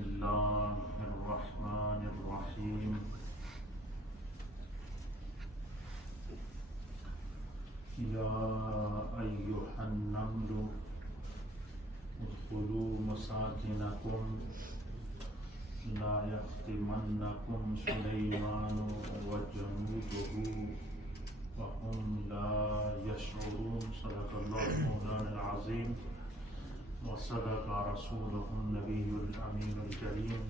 الله الرحمن الرحيم يا أيها النمل ادخلوا مساكنكم لا يختمنكم سليمان وجنوده وهم لا يشعرون صدق الله مولانا العظيم وصدق رسوله النبي الأمين الكريم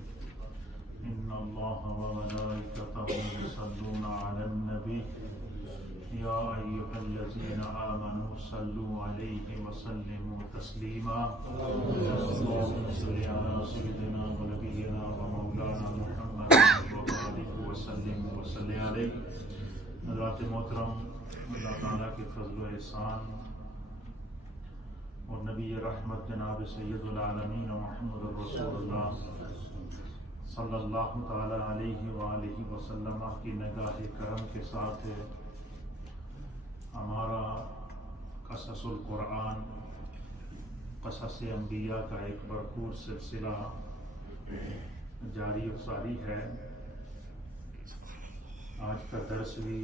إن الله وملائكته يصلون على النبي يا أيها الذين آمنوا صلوا عليه وسلموا تسليما اللهم صل على سيدنا ونبينا ومولانا محمد وآله وسلم وصل عليه. حضرات محترم، اللہ تعالیٰ کے فضل و احسان اور نبی رحمت جناب سید العالمین محمد رسول اللہ صلی اللہ تعالیٰ علیہ وآلہ وسلم کی نگاہ کرم کے ساتھ ہمارا قصص القرآن، قصص انبیاء کا ایک بھرپور سلسلہ جاری و ساری ہے. آج کا درس بھی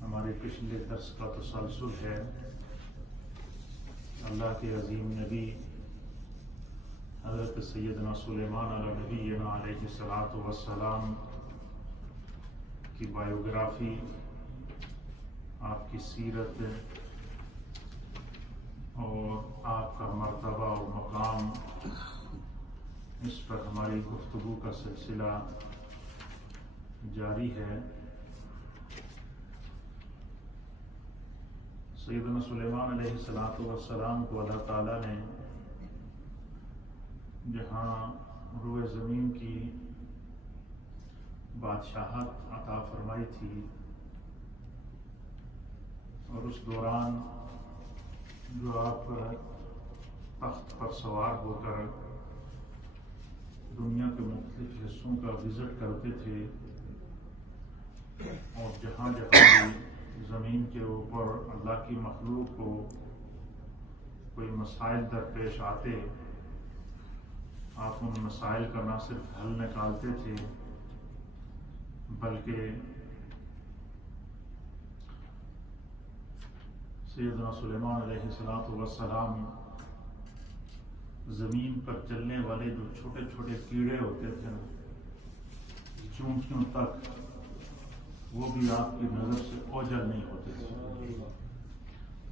ہمارے پچھلے درس کا تسلسل ہے. اللہ کے عظیم نبی حضرت سیدنا سلیمان علیہ نبینا علیہ الصلاۃ والسلام کی بایوگرافی، آپ کی سیرت اور آپ کا مرتبہ اور مقام، اس پر ہماری گفتگو کا سلسلہ جاری ہے. سیدنا سلیمان علیہ السلام کو اللہ تعالیٰ نے جہاں روئے زمین کی بادشاہت عطا فرمائی تھی، اور اس دوران جو آپ تخت پر سوار ہو کر دنیا کے مختلف حصوں کا وزٹ کرتے تھے، اور جہاں جہاں بھی زمین کے اوپر اللہ کی مخلوق کو کوئی مسائل درپیش آتے، آپ ان مسائل کا نہ صرف حل نکالتے تھے بلکہ سیدنا سلیمان علیہ السلام زمین پر چلنے والے جو چھوٹے چھوٹے کیڑے ہوتے تھے، چونٹیوں تک، وہ بھی آپ کی نظر سے اوجھل نہیں ہوتے تھے.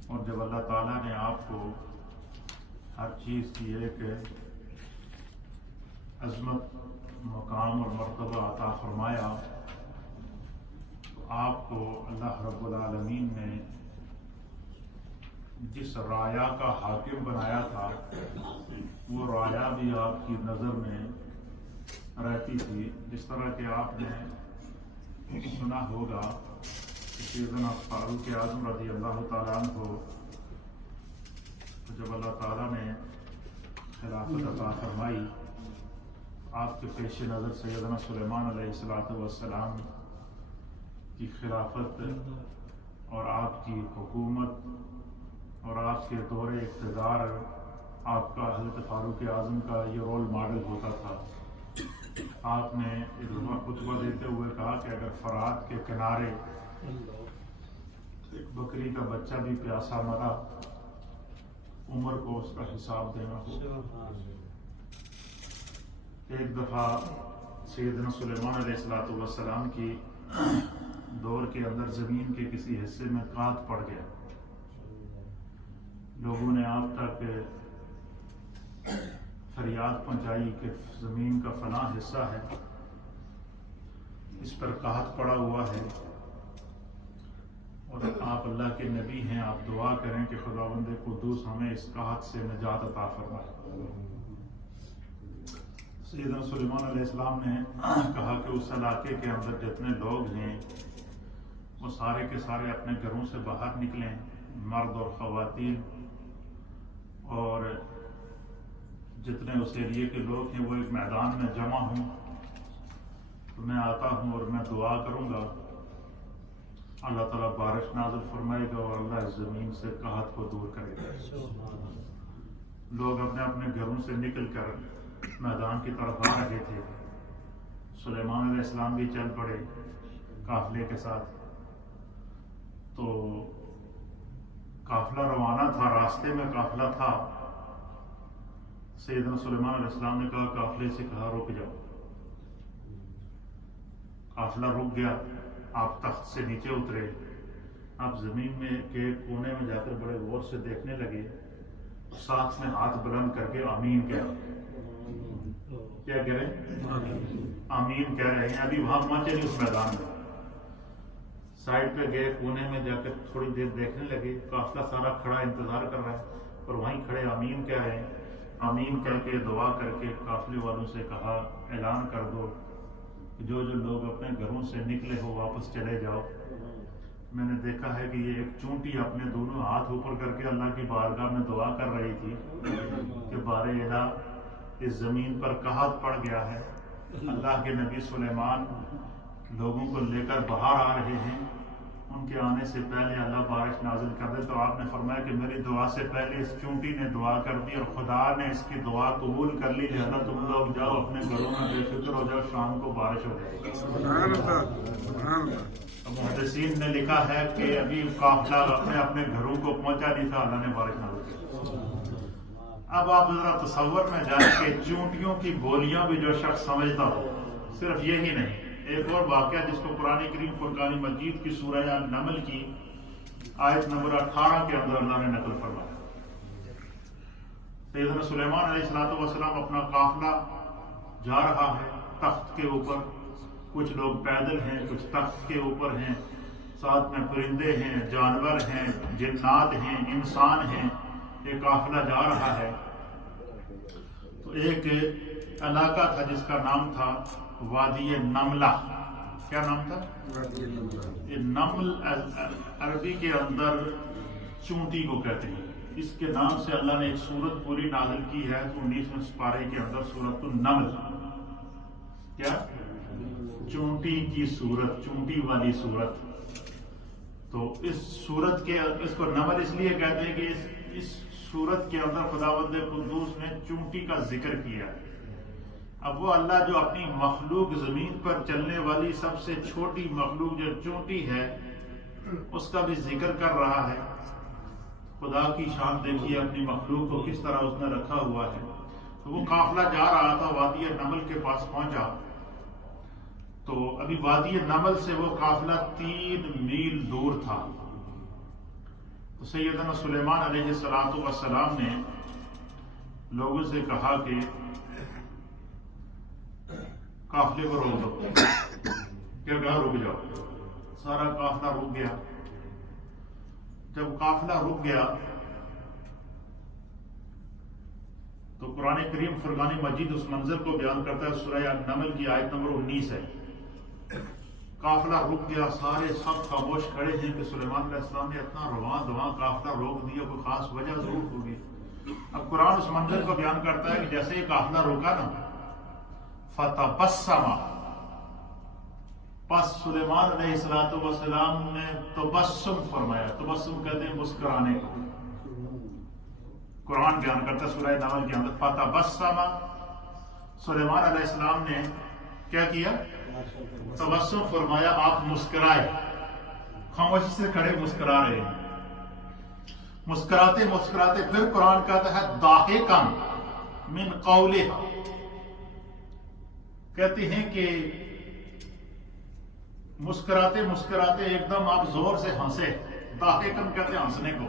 اور جب اللہ تعالیٰ نے آپ کو ہر چیز کی ایک عظمت، مقام اور مرتبہ عطا فرمایا، تو آپ کو اللہ رب العالمین نے جس رایا کا حاکم بنایا تھا، وہ رایا بھی آپ کی نظر میں رہتی تھی. جس طرح کہ آپ نے سنا ہوگا کہ سیدنا فاروق اعظم رضی اللہ تعالیٰ عنہ کو جب اللہ تعالیٰ نے خلافت عطا فرمائی، آپ کے پیش نظر سیدنا سلیمان علیہ السلام کی خلافت اور آپ کی حکومت اور آپ کے دور اقتدار، آپ کا حضرت فاروق اعظم کا یہ رول ماڈل ہوتا تھا. آپ نے ایک خطبہ دیتے ہوئے کہا کہ اگر فرات کے کنارے ایک بکری کا بچہ بھی پیاسا مرا، عمر کو اس کا حساب دینا ہوگا. ایک دفعہ سیدنا سلیمان علیہ السلام کی دور کے اندر زمین کے کسی حصے میں قحط پڑ گیا. لوگوں نے آپ تک فریاد پہنچائی کہ زمین کا فلاں حصہ ہے، اس پر قحط پڑا ہوا ہے، اور آپ اللہ کے نبی ہیں، آپ دعا کریں کہ خداوند قدوس ہمیں اس قحط سے نجات عطا فرمائے. سیدنا سلیمان علیہ السلام نے کہا کہ اس علاقے کے اندر جتنے لوگ ہیں وہ سارے کے سارے اپنے گھروں سے باہر نکلیں، مرد اور خواتین، اور جتنے اس ایریے کے لوگ ہیں وہ ایک میدان میں جمع ہوں. تو میں آتا ہوں اور میں دعا کروں گا، اللہ تعالیٰ بارش نازل فرمائے گا اور اللہ اس زمین سے قحط کو دور کرے گا. لوگ اپنے اپنے گھروں سے نکل کر میدان کی طرف آ رہے تھے۔ سلیمان علیہ السلام بھی چل پڑے قافلے کے ساتھ۔ تو قافلہ روانہ تھا، راستے میں قافلہ تھا۔ سیدنا سلیمان علیہ السلام نے کہا، قافلے سے کہا رک جاؤ۔ قافلہ رک گیا، آپ تخت سے نیچے اترے، آپ زمین میں کے کونے میں جا کر بڑے غور سے دیکھنے لگے، ساتھ میں ہاتھ بلند کر کے آمین کیا کہہ رہے ہیں؟ آمین کہہ رہے ہیں۔ ابھی وہاں پہنچے نہیں اس میدان میں، سائڈ پہ گئے، کونے میں جا کر تھوڑی دیر دیکھنے لگے، قافلہ سارا کھڑا انتظار کر رہا ہے، اور وہیں کھڑے آمین کہہ رہے ہیں۔ آمین کہہ کے دعا کر کے قافلے والوں سے کہا، اعلان کر دو کہ جو جو لوگ اپنے گھروں سے نکلے ہو واپس چلے جاؤ۔ میں نے دیکھا ہے کہ یہ ایک چونٹی اپنے دونوں ہاتھ اوپر کر کے اللہ کی بارگاہ میں دعا کر رہی تھی کہ بار الہ، اس زمین پر قحط پڑ گیا ہے، اللہ کے نبی سلیمان لوگوں کو لے کر باہر آ رہے ہیں، ان کے آنے سے پہلے اللہ بارش نازل کر دے۔ تو آپ نے فرمایا کہ میری دعا سے پہلے اس چونٹی نے دعا کر دی اور خدا نے اس کی دعا قبول کر لی، لہذا تم لوگ جاؤ اپنے گھروں میں بے فکر ہو جاؤ، شام کو بارش ہو جائے گی۔ محدثین نے لکھا ہے کہ ابھی قافلہ اپنے گھروں کو پہنچا نہیں تھا، اللہ نے بارش نازل کی۔ اب آپ ذرا تصور میں جائیں کہ چونٹیوں کی بولیاں بھی جو شخص سمجھتا ہو، صرف یہی نہیں، ایک اور واقعہ جس کو قرآن کریم فرقان مجید کی سورہ النمل کی آیت نمبر 18 کے اندر اللہ نے نقل فرمایا۔ سیدنا سلیمان علیہ السلام اپنا قافلہ جا رہا ہے تخت کے اوپر، کچھ لوگ پیدل ہیں، کچھ تخت کے اوپر ہیں، ساتھ میں پرندے ہیں، جانور ہیں، جنات ہیں، انسان ہیں، یہ قافلہ جا رہا ہے۔ تو ایک علاقہ تھا جس کا نام تھا وادی نملہ۔ کیا نام تھا؟ یہ نمل عربی کے اندر چونٹی کو کہتے ہیں، اس کے نام سے اللہ نے ایک سورت پوری نازل کی ہے 19ویں سپارے کے اندر، سورت النمل۔ کیا؟ چونٹی کی سورت، چونٹی والی سورت۔ تو اس سورت کے اس کو نمل اس لیے کہتے ہیں کہ اس سورت کے اندر خداوند قدوس نے چونٹی کا ذکر کیا ہے۔ اب وہ اللہ جو اپنی مخلوق زمین پر چلنے والی سب سے چھوٹی مخلوق جو چونٹی ہے اس کا بھی ذکر کر رہا ہے۔ خدا کی شان دیکھیے، اپنی مخلوق کو کس طرح اس نے رکھا ہوا ہے۔ تو وہ قافلہ جا رہا تھا، وادی نمل کے پاس پہنچا، تو ابھی وادی نمل سے وہ قافلہ 3 میل دور تھا۔ تو سیدنا سلیمان علیہ السلام نے لوگوں سے کہا کہ قافلے کو روک دو، کیا کہا؟ رک جاؤ۔ سارا قافلہ رک گیا۔ جب قافلہ رک گیا تو قرآن کریم فرقان مجید اس منظر کو بیان کرتا ہے، سورہ النمل کی آیت نمبر 19 ہے۔ قافلہ رک گیا، سارے سب خاموش کھڑے ہیں کہ سلیمان علیہ السلام نے اتنا رواں دواں قافلہ روک دیا، کوئی خاص وجہ ضرور ہوگی۔ اب قرآن اس منظر کو بیان کرتا ہے کہ جیسے یہ قافلہ روکا نا، فتبسم، پس سلیمان علیہ السلام نے تبسم فرمایا۔ تبسم کہتے ہیں مسکرانے کو، قرآن بیان کرتا ہے سورہ نمل کے اندر، فتبسم، سلیمان علیہ السلام نے کیا کیا؟ تبسم فرمایا، آپ مسکرائے، خاموشی سے کھڑے مسکرا رہے ہیں۔ مسکراتے مسکراتے پھر قرآن کہتا ہے ضاحکا من قولہا، کہتے ہیں کہ مسکراتے مسکراتے ایک دم آپ زور سے ہنسے۔ ضاحکن کہتے ہیں ہنسنے کو،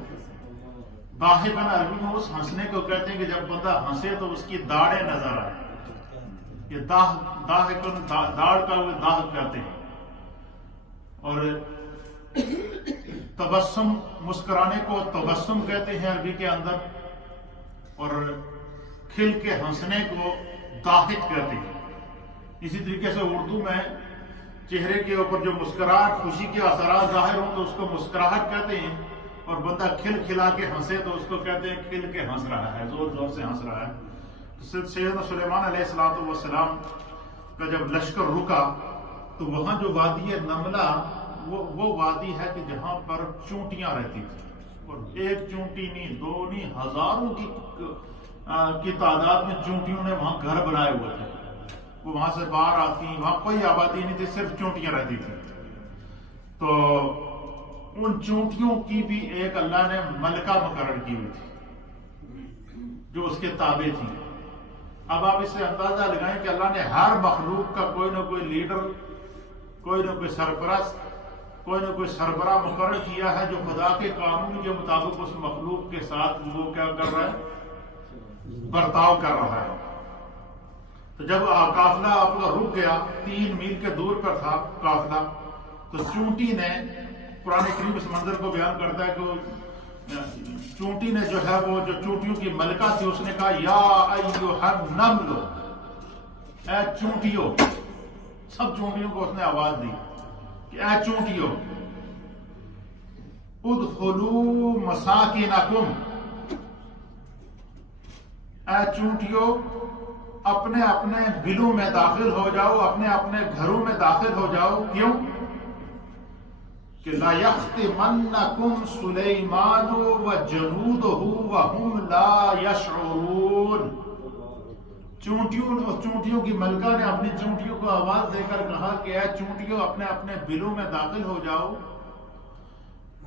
ضاحکن عربی میں اس ہنسنے کو کہتے ہیں کہ جب بندہ ہنسے تو اس کی داڑیں نظر آئے، یہ ضاحکن داڑ کا وہ ضاحک کہتے ہیں۔ اور تبسم مسکرانے کو تبسم کہتے ہیں عربی کے اندر، اور کھل کے ہنسنے کو ضاحک کہتے ہیں۔ اسی طریقے سے اردو میں چہرے کے اوپر جو مسکراہٹ، خوشی کے اثرات ظاہر ہوں تو اس کو مسکراہٹ کہتے ہیں، اور بندہ کھل کھلا کے ہنسے تو اس کو کہتے ہیں کھل کے ہنس رہا ہے، زور زور سے ہنس رہا ہے۔ سیدنا سلیمان علیہ السلام کا جب لشکر رکا تو وہاں جو وادی نملہ وہ وادی ہے کہ جہاں پر چونٹیاں رہتی تھیں، اور ایک چونٹی نہیں، 2 نہیں، ہزاروں کی کی تعداد میں چونٹیوں نے وہاں گھر بنائے ہوئے تھے. وہ وہاں سے باہر آتی، وہاں کوئی آبادی نہیں تھی، صرف چونٹیاں رہتی تھیں. تو ان چونٹیوں کی بھی ایک اللہ نے ملکہ مقرر کی ہوئی تھی جو اس کے تابع تھی. اب آپ اس سے اندازہ لگائیں کہ اللہ نے ہر مخلوق کا کوئی نہ کوئی لیڈر، کوئی نہ کوئی سرپرست، کوئی نہ کوئی سربراہ مقرر کیا ہے جو خدا کے قانون کے مطابق اس مخلوق کے ساتھ وہ کیا کر رہا ہے، برتاؤ کر رہا ہے. تو جب قافلہ آپ کا رک گیا، 3 میل کے دور پر تھا قافلہ، تو چونٹی نے، قرآن کریم اس منظر کو بیان کرتا ہے کہ چونٹی نے جو ہے وہ جو چونٹیوں کی ملکہ تھی، اس نے کہا یا ایھا النمل، اے چونٹیوں. سب چونٹیوں کو اس نے آواز دی کہ اے چونٹیوں، ادخلوا مساکنکم، اے چونٹیوں اپنے اپنے بلوں میں داخل ہو جاؤ، اپنے اپنے گھروں میں داخل ہو جاؤ. کیوں کہ لا یختمنکم سلیمان وجنودہ وہم لا یشعرون. چونٹیوں کی ملکہ نے اپنی چونٹیوں کو آواز دے کر کہا کہ اے چونٹیوں اپنے اپنے بلوں میں داخل ہو جاؤ،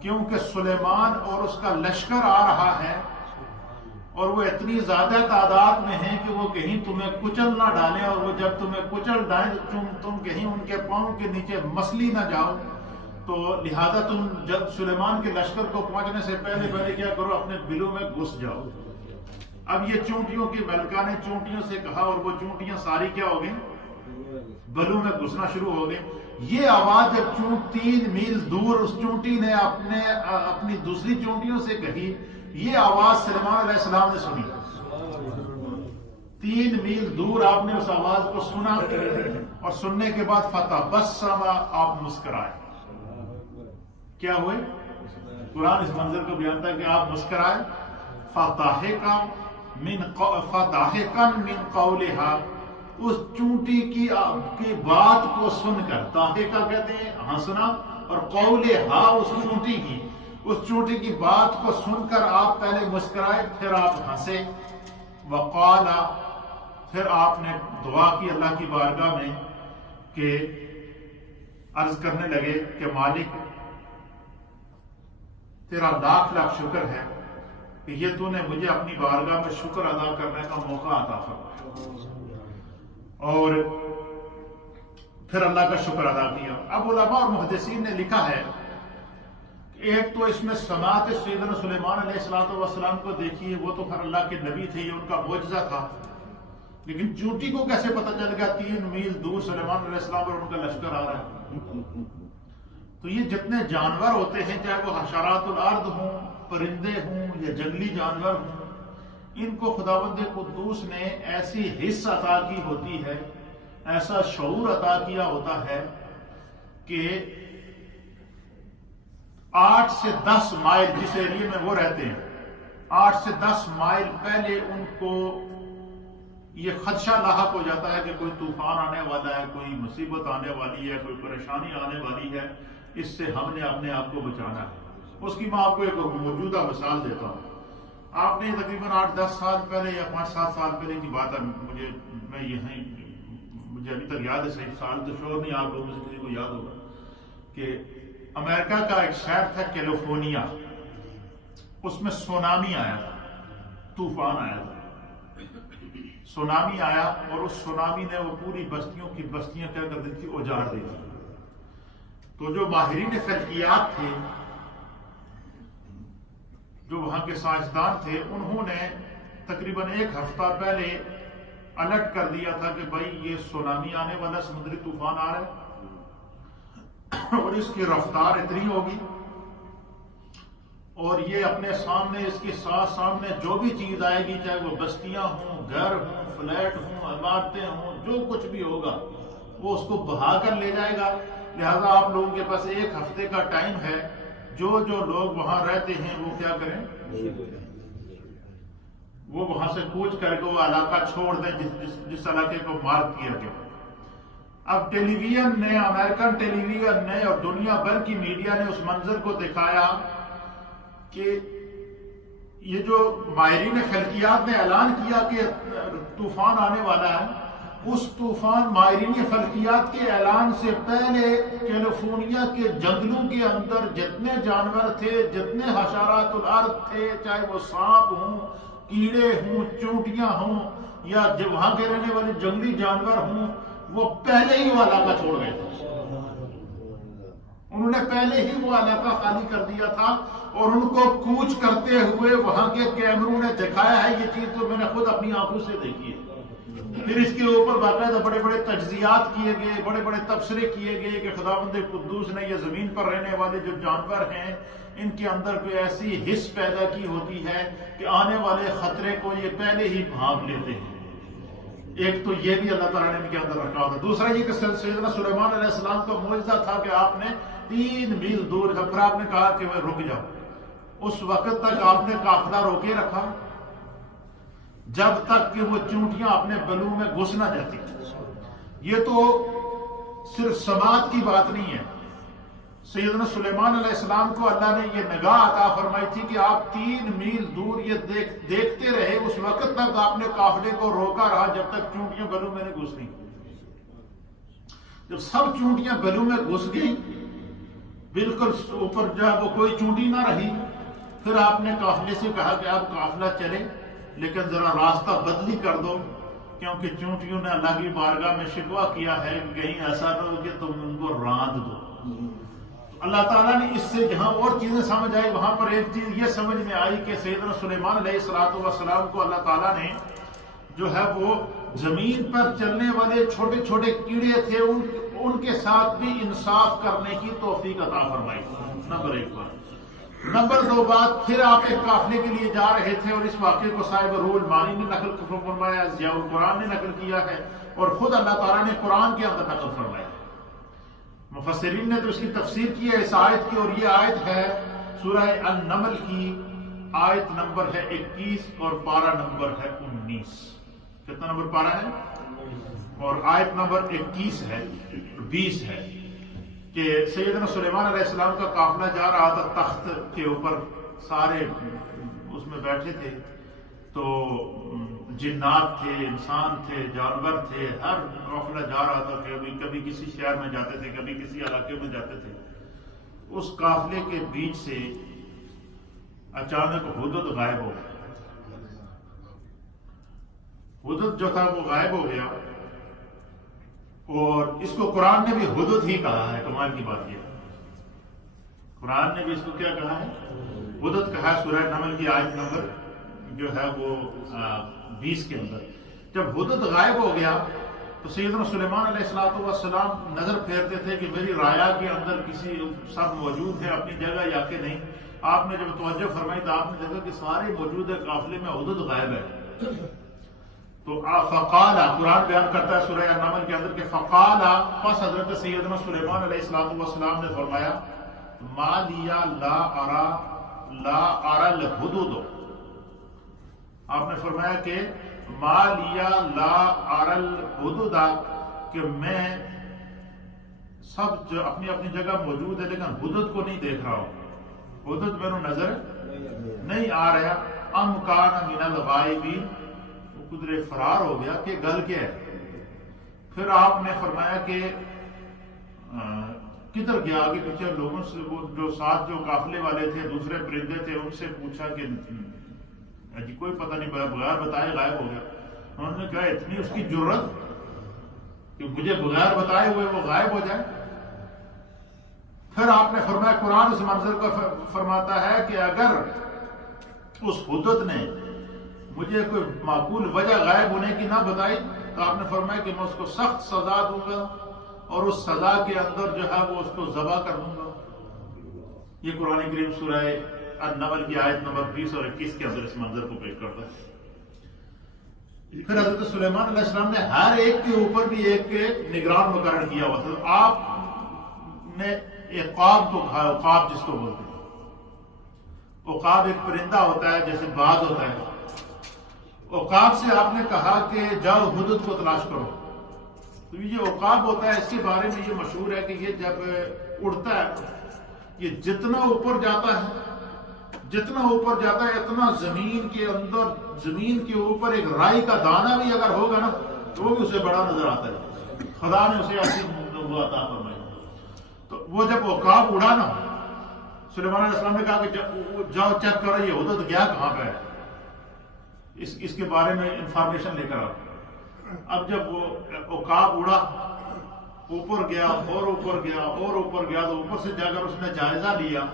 کیونکہ سلیمان اور اس کا لشکر آ رہا ہے، اور وہ اتنی زیادہ تعداد میں ہیں کہ وہ کہیں تمہیں کچل نہ ڈالیں، اور وہ جب تمہیں کچل ڈالیں تم کہیں ان کے پاؤں کے نیچے مسلی نہ جاؤ. تو لہذا تم جب سلیمان کے لشکر کو پہنچنے سے پہلے کیا کرو، اپنے بلوں میں گھس جاؤ. اب یہ چونٹیوں کی ملکہ نے چونٹیوں سے کہا، اور وہ چونٹیاں ساری کیا ہو گئی، بلوں میں گھسنا شروع ہو گئی. یہ آواز جب 3 میل دور اس چونٹی نے اپنی دوسری چونٹیوں سے کہی، یہ آواز سلیمان علیہ السلام نے سنی. 3 میل دور آپ نے اس آواز کو سنا، اور سننے کے بعد فتبسم، آپ مسکرائے. کیا ہوئے؟ قرآن اس منظر کو بیان تھا کہ آپ مسکرائے. فضحکا من قولها، اس چونٹی کی بات کو سن کر، ضاحکہ کہتے ہیں ہنسنا، اور قولها اس چونٹی کی، اس چونٹی کی بات کو سن کر آپ پہلے مسکرائے، پھر آپ ہنسے. وقال، پھر آپ نے دعا کی اللہ کی بارگاہ میں کہ عرض کرنے لگے کہ مالک تیرا لاکھ لاکھ شکر ہے کہ یہ تو نے مجھے اپنی بارگاہ میں شکر ادا کرنے کا موقع عطا فرمایا. اور پھر اللہ کا شکر ادا کیا. اب علماء اور محدثین نے لکھا ہے کہ ایک تو اس میں سماعت سیدنا سلیمان علیہ السلام کو دیکھیے، وہ تو پھر اللہ کے نبی تھے، یہ ان کا معجزہ تھا. لیکن چونٹی کو کیسے پتہ چل گیا 3 میل دور سلیمان علیہ السلام اور ان کا لشکر آ رہا ہے؟ تو یہ جتنے جانور ہوتے ہیں، چاہے وہ حشرات الارض ہوں، پرندے ہوں یا جنگلی جانور ہوں، ان کو خداوند قدوس نے ایسی حس عطا کی ہوتی ہے، ایسا شعور عطا کیا ہوتا ہے کہ 8 سے 10 مائل جس ایریے میں وہ رہتے ہیں، 8 سے 10 مائل پہلے ان کو یہ خدشہ لاحق ہو جاتا ہے کہ کوئی طوفان آنے والا ہے، کوئی مصیبت آنے والی ہے، کوئی پریشانی آنے والی ہے، اس سے ہم نے اپنے آپ کو بچانا ہے. اس کی میں آپ کو ایک موجودہ مثال دیتا ہوں. آپ نے تقریباً 8-10 سال پہلے یا 5-7 سال پہلے کی بات ہے، مجھے ابھی تک یاد ہے، صحیح سال تو شور نہیں، آپ لوگوں میں سے کسی کو یاد ہوگا کہ امریکہ کا ایک شہر تھا کیلیفورنیا، اس میں سونامی آیا تھا، طوفان آیا تھا. سونامی آیا اور اس سونامی نے وہ پوری بستیوں کی بستیاں کیا کر دی تھی، اجاڑ دی تھی. تو جو ماہرین فلکیات تھے، جو وہاں کے سائنسدان تھے، انہوں نے تقریباً 1 ہفتہ پہلے الرٹ کر دیا تھا کہ بھائی یہ سونامی آنے والا، سمندری طوفان آ رہا ہے، اور اس کی رفتار اتنی ہوگی، اور یہ اپنے سامنے، اس کے سامنے جو بھی چیز آئے گی، چاہے وہ بستیاں ہوں، گھر ہوں، فلیٹ ہوں، عمارتیں ہوں، جو کچھ بھی ہوگا وہ اس کو بہا کر لے جائے گا. لہذا آپ لوگوں کے پاس 1 ہفتے کا ٹائم ہے، جو لوگ وہاں رہتے ہیں وہ کیا کریں، وہ وہاں سے کوچ کر کے وہ علاقہ چھوڑ دیں جس علاقے کو مارک کیا گیا. اب ٹیلی ویژن نے، امریکن ٹیلی ویژن نے اور دنیا بھر کی میڈیا نے اس منظر کو دکھایا کہ یہ جو ماہرین فلکیات نے اعلان کیا کہ طوفان آنے والا ہے، اس طوفان ماہرین فلکیات کے اعلان سے پہلے کیلیفورنیا کے جنگلوں کے اندر جتنے جانور تھے، جتنے حشرات الارض تھے، چاہے وہ سانپ ہوں، کیڑے ہوں، چونٹیاں ہوں، یا وہاں کے رہنے والے جنگلی جانور ہوں، وہ پہلے ہی وہ علاقہ چھوڑ گئے تھے۔ انہوں نے پہلے ہی وہ علاقہ خالی کر دیا تھا، اور ان کو کوچ کرتے ہوئے وہاں کے کیمروں نے دکھایا ہے۔ یہ چیز تو میں نے خود اپنی آنکھوں سے دیکھی ہے۔ پھر اس کے اوپر باقاعدہ بڑے بڑے تجزیات کیے گئے، بڑے بڑے تبصرے کیے گئے کہ خداوند قدوس نے یہ زمین پر رہنے والے جو جانور ہیں، ان کے اندر کوئی ایسی حس پیدا کی ہوتی ہے کہ آنے والے خطرے کو یہ پہلے ہی بھانپ لیتے ہیں۔ ایک تو یہ بھی اللہ تعالیٰ نے ان کے اندر رکھا ہوتا ہے۔ دوسرا یہ کہ سیدنا سلیمان علیہ السلام کا معجزہ تھا کہ آپ نے 3 میل دور، پھر آپ نے کہا کہ وہ رک جاؤ، اس وقت تک آپ نے قافلہ روکے رکھا جب تک کہ وہ چونٹیاں اپنے بلوں میں گھس نہ جاتی۔ یہ تو صرف سماعت کی بات نہیں ہے، سیدنا سلیمان علیہ السلام کو اللہ نے یہ نگاہ عطا فرمائی تھی کہ آپ 3 میل دور یہ دیکھتے رہے، اس وقت تک آپ نے قافلے کو روکا رہا جب تک چونٹیاں بلوں میں نہیں گھس گئیں۔ جب سب چونٹیاں بلوں میں گھس گئیں، بالکل اوپر جب وہ کوئی چونٹی نہ رہی، پھر آپ نے قافلے سے کہا کہ اب قافلہ چلے، لیکن ذرا راستہ بدلی کر دو، کیونکہ چونٹیوں نے اللہ کی بارگاہ میں شکوہ کیا ہے کہ کہیں ایسا نہ ہو کہ تم ان کو راند دو۔ اللہ تعالیٰ نے اس سے جہاں اور چیزیں سمجھ آئی، وہاں پر ایک چیز یہ سمجھ میں آئی کہ سیدنا سلیمان علیہ السلام کو اللہ تعالیٰ نے جو ہے وہ زمین پر چلنے والے چھوٹے چھوٹے کیڑے تھے، ان کے ساتھ بھی انصاف کرنے کی توفیق عطا فرمائی۔ نمبر 1 بات۔ نمبر 2 بات، پھر آپ ایک قافلے کے لیے جا رہے تھے، اور اس واقعے کو صاحب روح المعانی نے نقل فرمایا، ضیاء القرآن نے نقل کیا ہے، اور خود اللہ تعالیٰ نے قرآن کے اندر نقل فرمایا۔ مفسرین نے تو اس کی تفسیر کی ہے اس آیت کی، اور یہ آیت ہے سورہ النمل کی، آیت نمبر ہے 21 اور پارہ نمبر ہے 19۔ کتنا نمبر پارہ ہے؟ اور آیت نمبر 21 ہے، 20 ہے، کہ سیدنا سلیمان علیہ السلام کا قافلہ جا رہا تھا، تخت کے اوپر سارے اس میں بیٹھے تھے، تو جنات تھے، انسان تھے، جانور تھے، ہر قافلہ جا رہا تھا، کبھی کسی شہر میں جاتے تھے، کبھی کسی علاقے میں جاتے تھے۔ اس قافلے کے بیچ سے اچانک ہدہد غائب ہو گیا۔ ہدہد جو تھا وہ غائب ہو گیا، اور اس کو قرآن نے بھی ہدہد ہی کہا ہے۔ کمال کی بات یہ قرآن نے بھی اس کو کیا کہا ہے؟ ہدہد کہا ہے۔ سورہ نمل کی آیت نمبر جو ہے وہ 20 کے اندر جب ہدہد غائب ہو گیا تو سیدنا سلیمان علیہ السلام نظر پھیرتے تھے کہ میری رایا کے اندر کسی سب موجود ہے اپنی جگہ یا کہ نہیں۔ آپ نے جب توجہ فرمائی تو آپ نے دیکھا کہ سارے موجود ہے، قافلے میں ہدہد غائب ہے۔ تو فقالا، قرآن بیان کرتا ہے سورہ النمل کے اندر کہ فقالا، پس حضرت سیدنا سلیمان علیہ السلام نے فرمایا ما لیا لا ارى الحدود۔ آپ نے فرمایا کہ ما لیا لا ارى الحدود، کہ میں سب جو اپنی اپنی جگہ موجود ہے لیکن ہدہد کو نہیں دیکھ رہا ہوں، ہدہد میرے نظر نہیں آ رہا۔ ام کان من الغائبین، قدرے فرار ہو گیا کہ گل کیا ہے۔ پھر آپ نے فرمایا کہ کدھر گیا؟ آگے پیچھے لوگوں سے، وہ جو ساتھ جو قافلے والے تھے، دوسرے پرندے تھے، ان سے پوچھا کہ جی کوئی پتہ نہیں، بغیر بتائے غائب ہو گیا۔ انہوں نے کہا اتنی اس کی جرت کہ مجھے بغیر بتائے ہوئے وہ غائب ہو جائے۔ پھر آپ نے فرمایا، قرآن اس منظر کو فرماتا ہے کہ اگر اس ہدہد نے مجھے کوئی معقول وجہ غائب ہونے کی نہ بتائی تو آپ نے فرمایا کہ میں اس کو سخت سزا دوں گا، اور اس سزا کے اندر جو ہے وہ اس کو ذبح کر دوں گا۔ یہ قرآن کریم سورہ النمل کی آیت نمبر 20 اور 21 کے اندر اس منظر کو پیش کرتا ہے۔ پھر حضرت سلیمان علیہ السلام نے ہر ایک کے اوپر بھی ایک نگران مقرر کیا ہوا تھا۔ آپ نے عقاب کو کہا، عقاب جس کو بولتے ہیں، عقاب ایک پرندہ ہوتا ہے جیسے باز ہوتا ہے۔ عقاب سے آپ نے کہا کہ جاؤ ہدہد کو تلاش کرو۔ تو یہ جو عقاب ہوتا ہے اس کے بارے میں یہ مشہور ہے کہ یہ جب اڑتا ہے، یہ جتنا اوپر جاتا ہے جتنا اوپر جاتا ہے اتنا زمین کے اندر، زمین کے اوپر ایک رائی کا دانہ بھی اگر ہوگا نا تو وہ بھی اسے بڑا نظر آتا ہے. خدا نے اسے ایسی نبوت عطا فرمائی. تو وہ جب عقاب اڑا نا، سلیمان علیہ السلام نے کہا کہ جاؤ چیک کرو یہ حدود گیا کہاں پہ ہے، اس کے بارے میں انفارمیشن لے کر آؤ. اب جب وہ عقاب اڑا، اوپر گیا اور اوپر گیا اور اوپر گیا، تو اوپر سے جا کر اس نے جائزہ لیا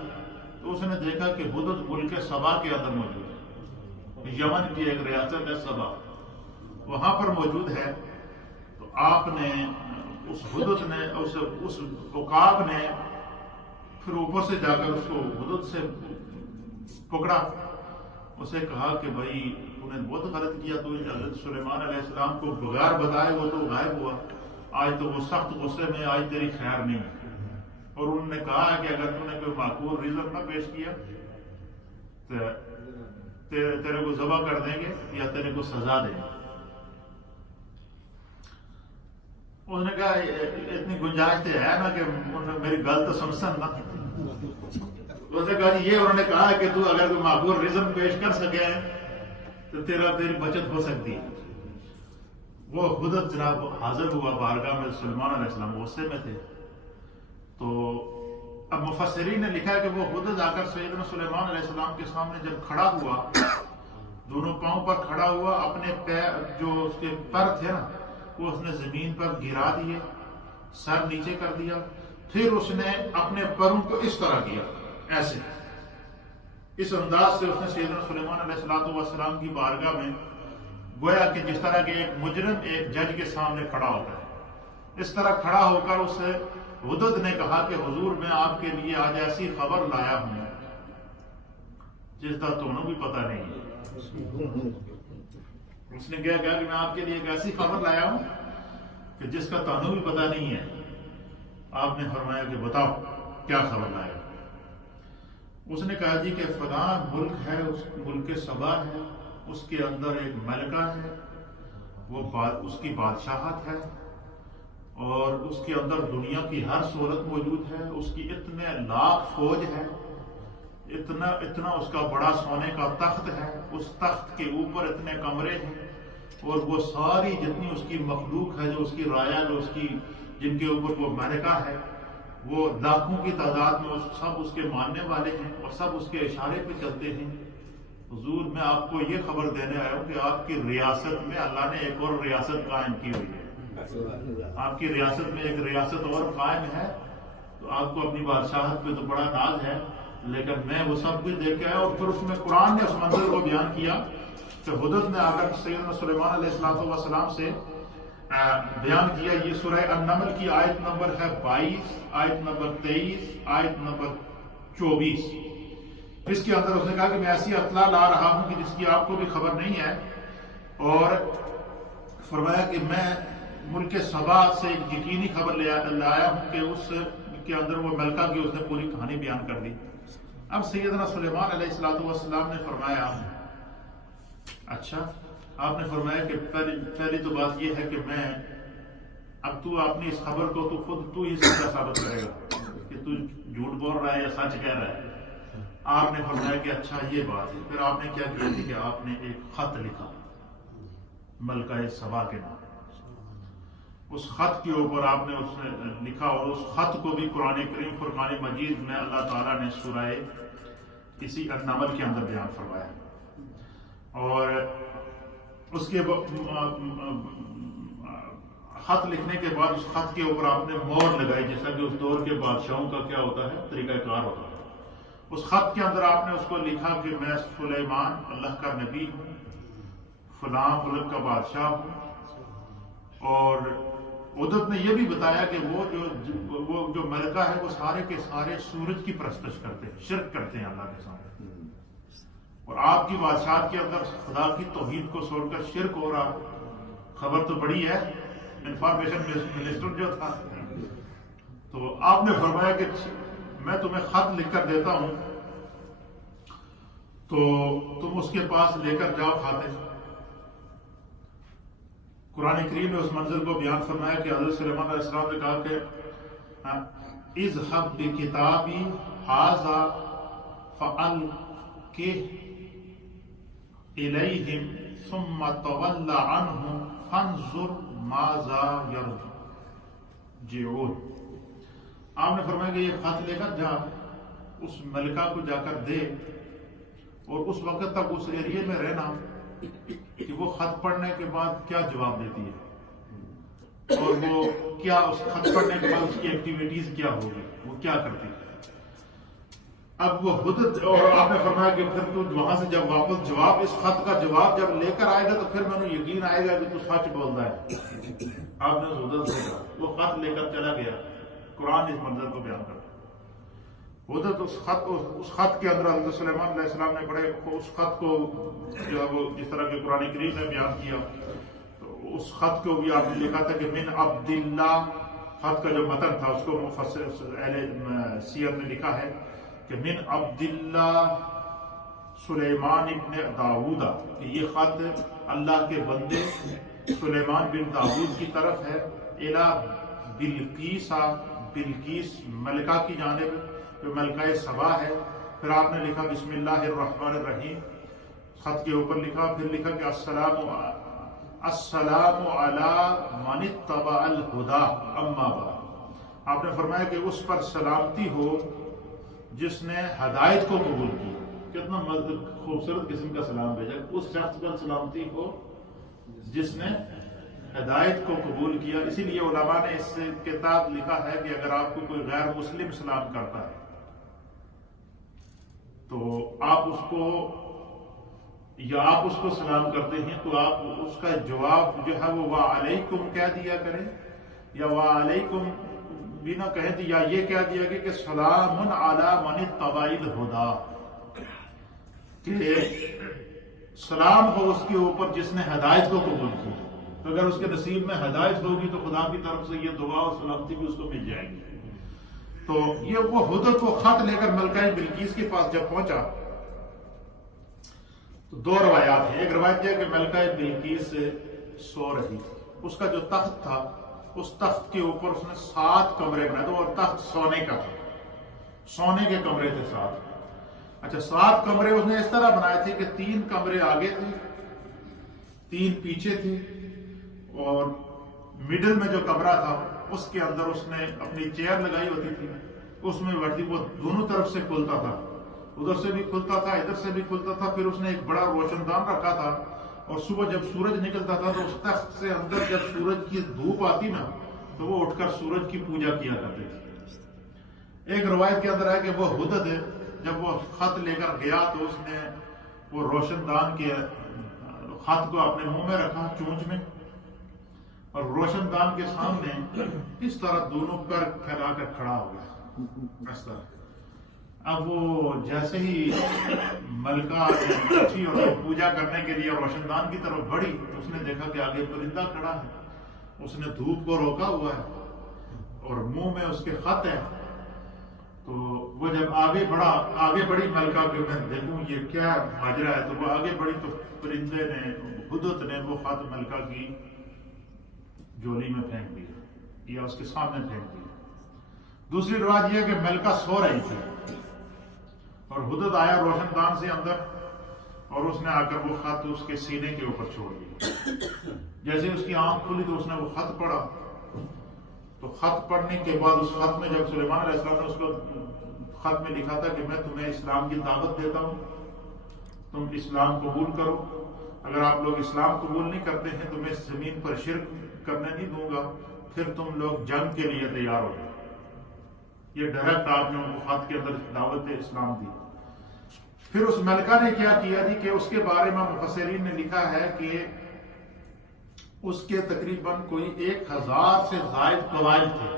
تو اس نے دیکھا کہ حدود ملک سبا کے اندر موجود ہے. یمن کی ایک ریاست ہے سبا، وہاں پر موجود ہے. تو آپ نے اس حدود نے اس عقاب نے پھر اوپر سے جا کر اس کو حدود سے پکڑا. اسے کہا کہ بھائی تو نے بہت غلط کیا، تو حضرت سلیمان علیہ السلام کو بغیر بتائے وہ تو غائب ہوا، آج تو وہ سخت غصے میں، آج تیری خیر نہیں. اور انہوں نے کہا کہ اگر تو نے کوئی معقول ریزن نہ پیش کیا تو تیرے کو ذبح کر دیں گے یا تیرے کو سزا دیں گے. انہوں نے کہا اتنی گنجائش تو ہے نا کہ میری گل تو سمجھن نا. اس نے کہا جی یہ انہوں نے کہا کہ تو اگر کوئی معقول ریزن پیش کر سکے تو تیری بچت ہو سکتی ہے. وہ حدود جناب حاضر ہوا بارگاہ میں، سلیمان علیہ السلام غصے میں تھے. تو اب مفسرین نے لکھا ہے کہ وہ حدود آ کر سیدنا سلیمان علیہ السلام کے سامنے جب کھڑا ہوا، دونوں پاؤں پر کھڑا ہوا، اپنے پیر جو اس کے پر تھے نا وہ اس نے زمین پر گرا دیے، سر نیچے کر دیا. پھر اس نے اپنے پروں کو اس طرح کیا، ایسے اس انداز سے اس نے سیدنا سلیمان علیہ السلام کی بارگاہ میں گویا کہ جس طرح کہ ایک مجرم ایک جج کے سامنے کھڑا ہوتا ہے، اس طرح کھڑا ہو کر اسے حدود نے کہا کہ حضور میں آپ کے لیے آج ایسی خبر لایا ہوں جس کا تمہیں بھی پتہ نہیں ہے. اس نے کیا کہا کہ میں آپ کے لیے ایک ایسی خبر لایا ہوں کہ جس کا تمہیں بھی پتہ نہیں ہے. آپ نے فرمایا کہ بتاؤ کیا خبر لایا. اس نے کہا جی کہ فلاں ملک ہے، اس ملک سبا ہے، اس کے اندر ایک ملکہ ہے، وہ اس کی بادشاہت ہے، اور اس کے اندر دنیا کی ہر سہولت موجود ہے. اس کی اتنے لاکھ فوج ہے، اتنا اس کا بڑا سونے کا تخت ہے، اس تخت کے اوپر اتنے کمرے ہیں، اور وہ ساری جتنی اس کی مخلوق ہے، جو اس کی رایا، جو اس کی جن کے اوپر وہ ملکہ ہے، وہ لاکھوں کی تعداد میں سب اس کے ماننے والے ہیں اور سب اس کے اشارے پہ چلتے ہیں. حضور میں آپ کو یہ خبر دینے آیا ہوں کہ آپ کی ریاست میں اللہ نے ایک اور ریاست قائم کی ہوئی ہے. آپ کی ریاست میں ایک ریاست اور قائم ہے. تو آپ کو اپنی بادشاہت پہ تو بڑا ناز ہے، لیکن میں وہ سب کچھ دیکھ کے آیا. اور پھر اس میں قرآن نے اس منظر کو بیان کیا کہ حدود نے آ کر سیدنا سلیمان علیہ السلام سے بیان کیا. یہ سورہ النمل کی آیت نمبر ہے 22، آیت نمبر 23، آیت نمبر 24. اس کے اندر اس نے کہا کہ میں ایسی اطلاع لا رہا ہوں کہ جس کی آپ کو بھی خبر نہیں ہے. اور فرمایا کہ میں ملک سبا سے ایک یقینی خبر لایا ہوں کہ اس کے اندر وہ ملکہ کی اس نے پوری کہانی بیان کر دی. اب سیدنا سلیمان علیہ السلام نے فرمایا اچھا. آپ نے فرمایا کہ پہلی تو بات یہ ہے کہ میں اب تو اپنی اس خبر کو تو ہی سچا ثابت کرے گا کہ تو جھوٹ بول رہا ہے یا سچ کہہ رہا ہے. آپ نے فرمایا کہ اچھا یہ بات ہے. پھر آپ نے کیا کیا کہ آپ نے ایک خط لکھا ملکہ سبا کے نام. اس خط کے اوپر آپ نے اس نے لکھا، اور اس خط کو بھی قرآن کریم فرقان مجید میں اللہ تعالیٰ نے سورہ اسی النمل کے اندر بیان فرمایا. اور اس کے خط لکھنے کے بعد اس خط کے اوپر آپ نے مہر لگائی، جیسا کہ اس دور کے بادشاہوں کا کیا ہوتا ہے، طریقہ کار ہوتا ہے. اس خط کے اندر آپ نے اس کو لکھا کہ میں سلیمان اللہ کا نبی ہوں، فلاں ملک کا بادشاہ ہوں. اور حدود نے یہ بھی بتایا کہ وہ جو ملکہ ہے وہ سارے کے سارے سورج کی پرستش کرتے ہیں، شرک کرتے ہیں اللہ کے سامنے. اور آپ کی بادشاہت کے اندر خدا کی توحید کو چھوڑ کر شرک ہو رہا. خبر تو بڑی ہے. انفارمیشن منسٹر جو تھا، تو آپ نے فرمایا کہ میں تمہیں خط لکھ کر دیتا ہوں تو تم اس کے پاس لے کر جاؤ کھاتے. قرآن کریم نے اس منظر کو بیان فرمایا کہ حضرت سلیمان علیہ السلام نے کہا کہ اذهب بکتابی ھذا کہ الیہم ثم تول عنہم فانظر ماذا یرجعون. آپ نے فرمایا کہ یہ خط لے کر جا، اس ملکہ کو جا کر دے، اور اس وقت تک اس ایریے میں رہنا کہ وہ خط پڑھنے کے بعد کیا جواب دیتی ہے، اور وہ کیا اس خط پڑھنے کے بعد اس کی ایکٹیویٹیز کیا ہوگی، وہ کیا کرتی ہے. اب وہ ہدہد، اور آپ نے فرمایا کہ پھر تو وہاں سے جب واپس جواب، اس خط کا جواب جب لے کر آئے گا تو پھر میں نے یقین آئے گا کہ تو سچ بولتا ہے. آپ نے اس ہدہد سے کہا، وہ خط لے کر چلا گیا. قرآن اس منظر کو بیان کرتا ہے. ہدہد اس خط کے اندر حضرت سلیمان علیہ السلام نے بڑے اس خط کو جو ہے وہ جس طرح کہ قرآن کریم نے بیان کیا، تو اس خط کو بھی آپ نے لکھا تھا کہ من عبداللہ. خط کا جو متن تھا اس کو مفسر اہل سیر نے لکھا ہے کہ من عبداللہ سلیمان ابن داؤد، کہ یہ خط اللہ کے بندے سلیمان بن داؤد کی طرف ہے. الی بلقیس، بلقیس ملکہ کی جانب جو ملکہ سبا ہے. پھر آپ نے لکھا بسم اللہ الرحمن الرحیم خط کے اوپر لکھا. پھر لکھا کہ السلام علی من اتبع الہدی اما بعد. آپ نے فرمایا کہ اس پر سلامتی ہو جس نے ہدایت کو قبول کی. کتنا خوبصورت قسم کا سلام بھیجا. اس شخص پر سلامتی ہو جس نے ہدایت کو قبول کیا. اسی لیے علماء نے اس سے کتاب لکھا ہے کہ اگر آپ کو کوئی غیر مسلم سلام کرتا ہے تو آپ اس کو سلام کرتے ہیں تو آپ اس کا جواب جو ہے وہ وعلیکم کہہ دیا کریں، یا وعلیکم بھی نہ کہیں یا یہ کہہ دیا کہ سلام علی من اتبع الہدی، کہ سلام ہو اس کے اوپر جس نے ہدایت کو قبول کی. تو اگر اس کے نصیب میں ہدایت ہوگی تو خدا کی طرف سے یہ دعا اور سلامتی بھی اس کو مل جائے گی. تو یہ وہ ہدہد کو خط لے کر ملکہ بلقیس کے پاس جب پہنچا تو دو روایات ہیں. ایک روایت یہ کہ ملکہ بلقیس سو رہی تھی. اس کا جو تخت تھا اس تخت کے اوپر اس نے 7 کمرے بنائے تھے، اور تخت سونے کا تھا، سونے کے کمرے تھے 7. اچھا 7 کمرے اس نے اس طرح بنائے تھے کہ 3 کمرے آگے تھے، 3 پیچھے تھے، اور مڈل میں جو کمرہ تھا اس کے اندر اس نے اپنی چیئر لگائی ہوتی تھی، اس میں بیٹھتی. وہ دونوں طرف سے کھلتا تھا، ادھر سے بھی کھلتا تھا ادھر سے بھی کھلتا تھا. پھر اس نے ایک بڑا روشن دان رکھا تھا، اور صبح جب سورج نکلتا تھا تو اس تخت سے اندر جب سورج کی دھوپ آتی نا تو وہ اٹھ کر سورج کی پوجا کیا کرتے تھے. ایک روایت کے اندر ہے کہ وہ ہدہد جب وہ خط لے کر گیا تو اس نے وہ روشن دان کے خط کو اپنے منہ میں رکھا چونچ میں، اور روشن دان کے سامنے اس طرح دونوں پر پھیلا کر کھڑا ہو گیا اس طرح. اب وہ جیسے ہی ملکہ اٹھی اور پوجا کرنے کے لیے روشن دان کی طرف بڑھی تو اس نے دیکھا کہ آگے پرندہ کھڑا ہے. اس نے دھوپ کو روکا ہوا ہے اور منہ میں اس کے خط ہے. تو وہ جب آگے بڑی ملکہ کہ میں دیکھوں یہ کیا ماجرا ہے، تو وہ آگے بڑھی تو پرندے نے ہدہد نے وہ خط ملکہ کی جولی میں پھینک دیا یا اس کے سامنے پھینک دیا. دوسری روایت یہ ہے کہ ملکہ سو رہی تھی اور ہدہد آیا روشن دان سے اندر، اور اس نے آ کر وہ خط اس کے سینے کے اوپر چھوڑ دیا. جیسے اس کی آنکھ کھلی تو اس نے وہ خط پڑھا. تو خط پڑھنے کے بعد اس خط میں جب سلیمان علیہ السلام نے اس کو خط میں لکھا تھا کہ میں تمہیں اسلام کی دعوت دیتا ہوں، تم اسلام قبول کرو، اگر آپ لوگ اسلام قبول نہیں کرتے ہیں تو میں اس زمین پر شرک کرنے نہیں دوں گا، پھر تم لوگ جنگ کے لیے تیار ہو جائیں. یہ ڈائریکٹ آپ نے ان کو خط کے اندر دعوت اسلام دی. پھر اس ملکہ نے کیا کیا تھی کہ اس کے بارے میں مفسرین نے لکھا ہے کہ اس کے تقریباً کوئی 1000 سے زائد قبائل تھے.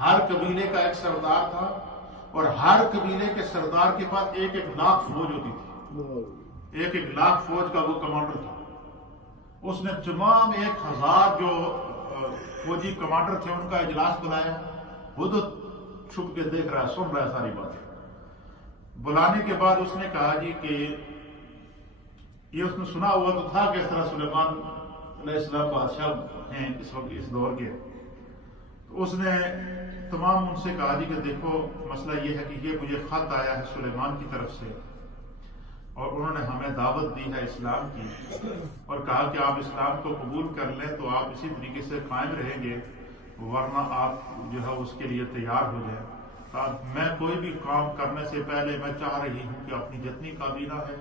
ہر قبیلے کا ایک سردار تھا، اور ہر قبیلے کے سردار کے پاس 1 لاکھ فوج ہوتی تھی. 1 لاکھ فوج کا وہ کمانڈر تھا. اس نے تمام 1000 جو فوجی کمانڈر تھے ان کا اجلاس بلایا. ہدہد چھپ کے دیکھ رہا ہے، سن رہا ہے ساری باتیں. بلانے کے بعد اس نے کہا جی کہ یہ اس نے سنا ہوا تو تھا کہ اس طرح سلیمان علیہ السلام بادشاہ ہیں اس وقت اس دور کے. تو اس نے تمام ان سے کہا جی کہ دیکھو مسئلہ یہ ہے کہ یہ مجھے خط آیا ہے سلیمان کی طرف سے اور انہوں نے ہمیں دعوت دی ہے اسلام کی اور کہا کہ آپ اسلام کو قبول کر لیں تو آپ اسی طریقے سے قائم رہیں گے، ورنہ آپ جو ہے اس کے لیے تیار ہو جائیں۔ میں کوئی بھی کام کرنے سے پہلے میں چاہ رہی ہوں کہ اپنی جتنی کابینہ ہے،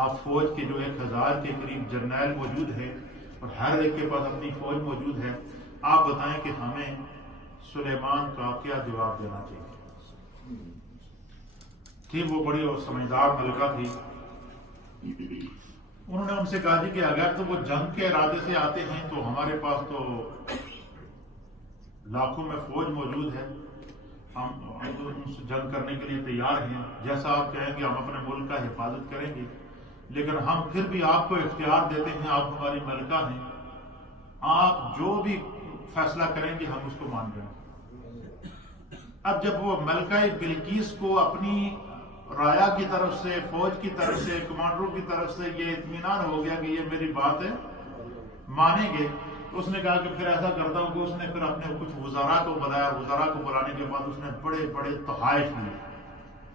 آپ فوج کے جو 1000 کے قریب جرنیل موجود ہیں اور ہر ایک کے پاس اپنی فوج موجود ہے، آپ بتائیں کہ ہمیں سلیمان کا کیا جواب دینا چاہیے؟ تھی وہ بڑی اور سمجھدار ملکہ تھی۔ انہوں نے ان سے کہا جی کہ اگر تو وہ جنگ کے ارادے سے آتے ہیں تو ہمارے پاس تو لاکھوں میں فوج موجود ہے، ہم ان سے جنگ کرنے کے لیے تیار ہیں، جیسا آپ کہیں گے ہم اپنے ملک کا حفاظت کریں گے، لیکن ہم پھر بھی آپ کو اختیار دیتے ہیں، آپ ہماری ملکہ ہیں، آپ جو بھی فیصلہ کریں گے ہم اس کو مان رہے ہیں۔ اب جب وہ ملکہ بلقیس کو اپنی رایا کی طرف سے، فوج کی طرف سے، کمانڈروں کی طرف سے یہ اطمینان ہو گیا کہ یہ میری بات ہے مانیں گے، تو اس نے کہا کہ پھر ایسا کرتا ہوں کہ اس نے پھر اپنے کچھ وزراء کو بلایا، وزراء کو بلانے کے بعد اس نے بڑے بڑے تحائف لیے۔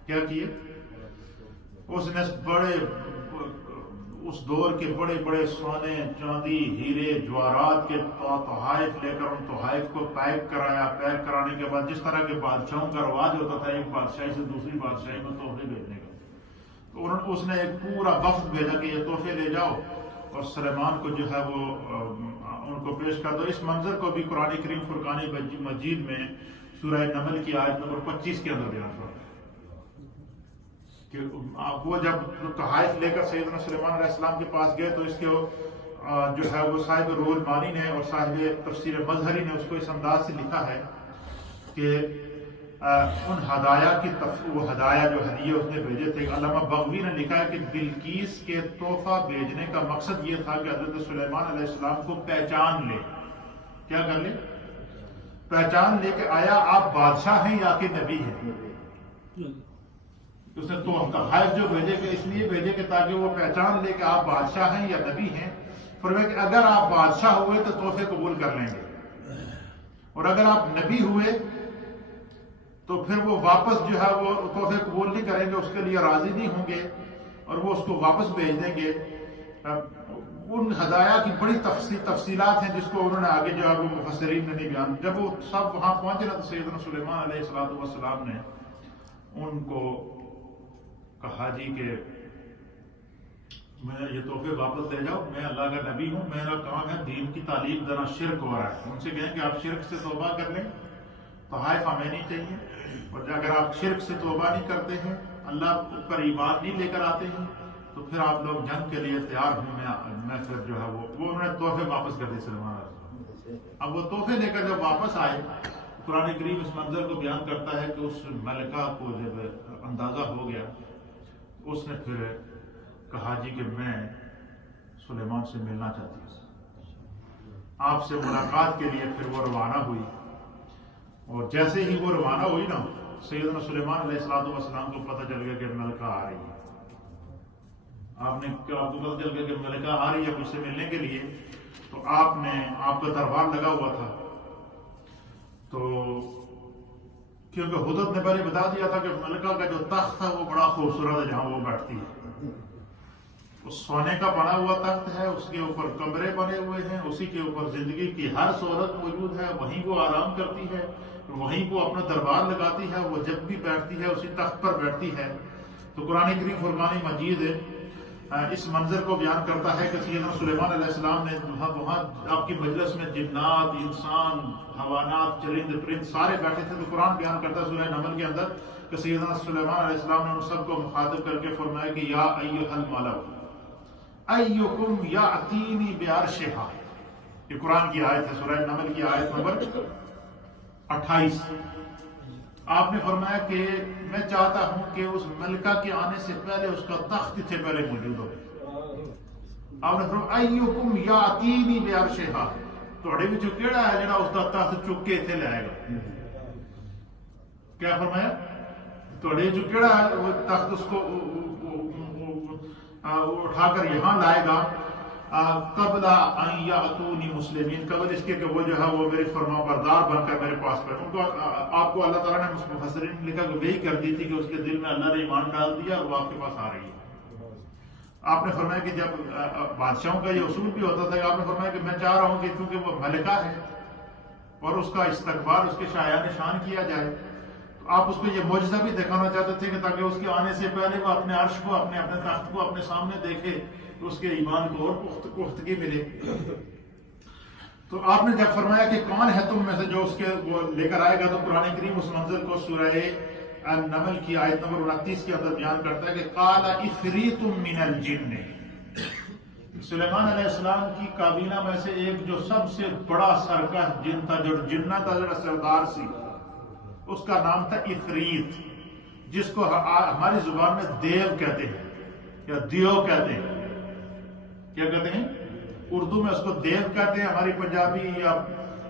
کیا کیے؟ اس نے اس دور کے بڑے بڑے سونے، چاندی، ہیرے، جواہرات کے تحائف لے کر ان تحائف کو پیک کرایا۔ پیک کرانے کے بعد جس طرح کے بادشاہوں کا رواج ہوتا تھا ایک بادشاہی سے دوسری بادشاہی میں تحفے بھیجنے کا، تو اس نے ایک پورا وفد بھیجا کہ یہ تحفے لے جاؤ اور سلیمان کو جو ہے وہ ان کو پیش کر دو۔ اس منظر کو بھی قرآن کریم فرقان مجید میں سورہ نمل کی آیت نمبر 25 کے اندر بیان ہوا کہ وہ جب تحائف لے کر سیدنا سلیمان علیہ السلام کے پاس گئے تو اس کے جو ہے وہ صاحب روح المانی نے اور صاحب تفسیر مظہری نے اس کو اس انداز سے لکھا ہے کہ ان ہدایہ کی وہ ہدایہ جو ہدیے اس نے بھیجے تھے، علامہ بغوی نے لکھا ہے کہ بلقیس کے تحفہ بھیجنے کا مقصد یہ تھا کہ حضرت سلیمان علیہ السلام کو پہچان لے۔ کیا کر لے؟ پہچان لے کہ آیا آپ بادشاہ ہیں یا کہ نبی ہیں۔ اس نے تحائف جو بھیجے کہ اس لیے بھیجے کہ تاکہ وہ پہچان لے کہ آپ بادشاہ ہیں یا نبی ہیں۔ فرمایا کہ اگر آپ بادشاہ ہوئے تو تحفے قبول کر لیں گے، اور اگر آپ نبی ہوئے تو پھر وہ واپس جو ہے وہ تحفے قبول نہیں کریں گے، اس کے لیے راضی نہیں ہوں گے اور وہ اس کو واپس بھیج دیں گے۔ ان ہدایہ کی بڑی تفصیلات ہیں جس کو انہوں نے آگے جو ہے وہ مفسرین نے نہیں بیان۔ جب وہ سب وہاں پہنچے نا تو سیدنا سلیمان علیہ السلام نے ان کو کہا جی کہ میں یہ تحفے واپس لے جاؤ، میں اللہ کا نبی ہوں، میرا کام ہے دین کی تعلیم دینا، شرک ہو رہا ہے۔ ان سے کہیں کہ آپ شرک سے توبہ کر لیں، تحائف ہمیں نہیں چاہیے، اور اگر آپ شرک سے توبہ نہیں کرتے ہیں، اللہ پر ایمان نہیں لے کر آتے ہیں تو پھر آپ لوگ جنگ کے لیے تیار ہوں، میں پھر جو ہے وہ انہوں نے تحفے واپس کر دیے سلیمان علیہ۔ اب وہ تحفے لے کر جب واپس آئے، قرآن کریم اس منظر کو بیان کرتا ہے کہ اس ملکہ کو جب اندازہ ہو گیا، اس نے پھر کہا جی کہ میں سلیمان سے ملنا چاہتی ہوں، آپ سے ملاقات کے لیے۔ پھر وہ روانہ ہوئی، اور جیسے ہی وہ روانہ ہوئی نا، سیدنا سلیمان علیہ السلام کو پتہ چل گیا کہ ملکہ آ رہی ہے۔ آپ کو پتہ چل گیا کہ ملکہ آ رہی ہے مجھ سے ملنے کے لیے، تو آپ کا دربار لگا ہوا تھا، تو کیونکہ حضرت نے پہلے بتا دیا تھا کہ ملکہ کا جو تخت تھا وہ بڑا خوبصورت ہے، جہاں وہ بیٹھتی ہے، اس سونے کا بنا ہوا تخت ہے، اس کے اوپر کمرے بنے ہوئے ہیں، اسی کے اوپر زندگی کی ہر سہولت موجود ہے، وہیں وہ آرام کرتی ہے، وہیں وہ اپنا دربار لگاتی ہے، وہ جب بھی بیٹھتی ہے اسی تخت پر بیٹھتی ہے۔ تو قرآن کریم فرقان مجید اس منظر کو بیان کرتا ہے کہ سیدنا سلیمان علیہ السلام نے وہاں آپ کی مجلس میں جنات، انسان، حیوانات، چرند پرند سارے بیٹھے تھے، تو قرآن بیان کرتا ہے سورہ نمل کے اندر کہ سیدنا سلیمان علیہ السلام نے ان سب کو مخاطب کر کے فرمایا کہ یا ایھا الملأ ایکم یاتینی بعرشھا۔ یہ قرآن کی آیت ہے، سورہ نمل کی آیت نمبر 28۔ آپ نے فرمایا کہ میں چاہتا ہوں کہ اس ملکہ کے آنے سے پہلے اس کا تخت سے پہلے موجود ہو۔ آپ نے فرمایا ایکم یاتینی بعرشھا، تھوڑے وچوں کیڑا ہے جڑا اس کا تخت چک کے ایتھے لے آئے گا؟ کیا فرمایا؟ تھوڑے وچوں کیڑا ہے وہ تخت اس کو اٹھا کر یہاں لائے گا قبل ان یاتونی مسلمین، قبل اس کے کہ وہ جو ہے وہ میرے فرما بردار بن کر میرے پاس پر۔ ان کو آپ کو اللہ تعالیٰ نے مفسرین نے لکھا کہ وہی کر دی تھی کہ اس کے دل میں اللہ نے ایمان ڈال دیا اور وہ آپ کے پاس آ رہی ہے۔ آپ نے فرمایا کہ جب بادشاہوں کا یہ اصول بھی ہوتا تھا کہ آپ نے فرمایا کہ میں چاہ رہا ہوں کہ چونکہ وہ ملکہ ہے اور اس کا استقبال اس کے شایان شان کیا جائے، تو آپ اس کو یہ معجزہ بھی دکھانا چاہتے تھے کہ تاکہ اس کے آنے سے پہلے وہ اپنے عرش کو اپنے تخت کو اپنے سامنے دیکھے تو اس کے ایمان کو اور پختگی ملے۔ تو آپ نے جب فرمایا کہ کون ہے تم میں سے جو اس کے وہ لے کر آئے گا، تو قرآن کریم اس منظر کو سورہ النمل کی آیت نمبر 29 کے اندر بیان کرتا ہے کہ قال عفریت من الجن، سلیمان علیہ السلام کی کابینہ میں سے ایک جو سب سے بڑا سرکش جن تھا، جو جنات کا سردار سی، اس کا نام تھا عفریت، جس کو ہماری زبان میں دیو کہتے ہیں یا دیو کہتے ہیں۔ کیا کہتے ہیں؟ اردو میں اس کو دیو کہتے ہیں، ہماری پنجابی یا